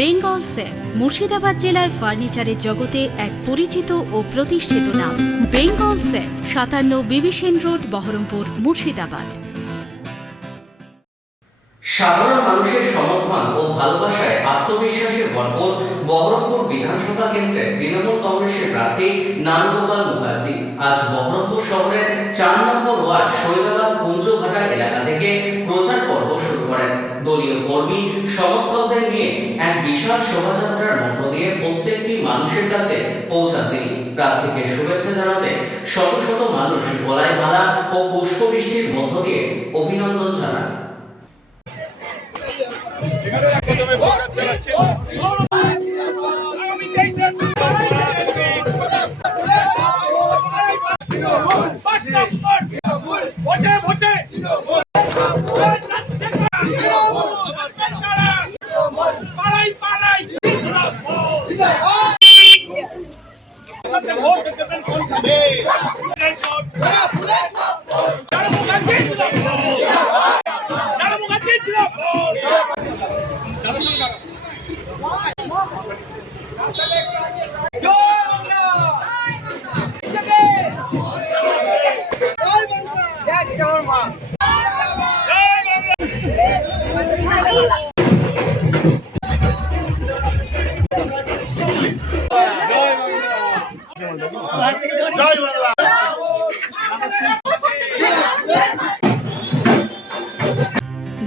Bengal safe Murshidabad জেলায় ফার্নিচারের জগতে এক পরিচিত ও প্রতিষ্ঠিত নাম। বেঙ্গল সেফ ৫৭ বিবি সেন রোড, বহরমপুর, মুর্শিদাবাদ। সাধারণ মানুষের সমর্থন ও ভালোবাসায় আত্মবিশ্বাসে ভরপুর বহরমপুর বিধানসভা কেন্দ্রের তৃণমূল কংগ্রেসের প্রার্থী নানগোপাল মুখার্জি আজ বহরমপুর শহরের ৪ নম্বর ওয়ার্ড শৈলাবাদ কুঞ্জঘাটা এলাকা থেকে প্রচার পর্ব শুরু করেন। দলীয় কর্মী সমর্থকদের নিয়ে এক বিশাল শোভাযাত্রার মধ্য দিয়ে প্রত্যেকটি মানুষের কাছে পৌঁছান তিনি। প্রার্থীকে শুভেচ্ছা জানাতে শত শত মানুষ গলায় মালা ও পুষ্পবৃষ্টির মধ্য দিয়ে অভিনন্দন জানান।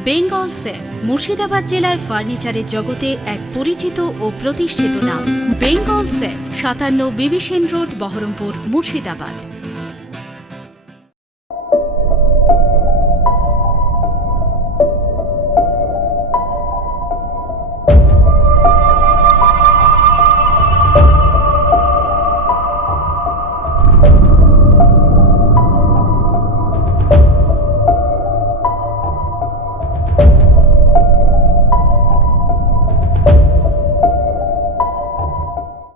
বেঙ্গল সেফ মুর্শিদাবাদ জেলায় ফার্নিচারের জগতে এক পরিচিত ও প্রতিষ্ঠিত নাম। বেঙ্গল সেফ ৫৭ বিবি সেন রোড, বহরমপুর, মুর্শিদাবাদ।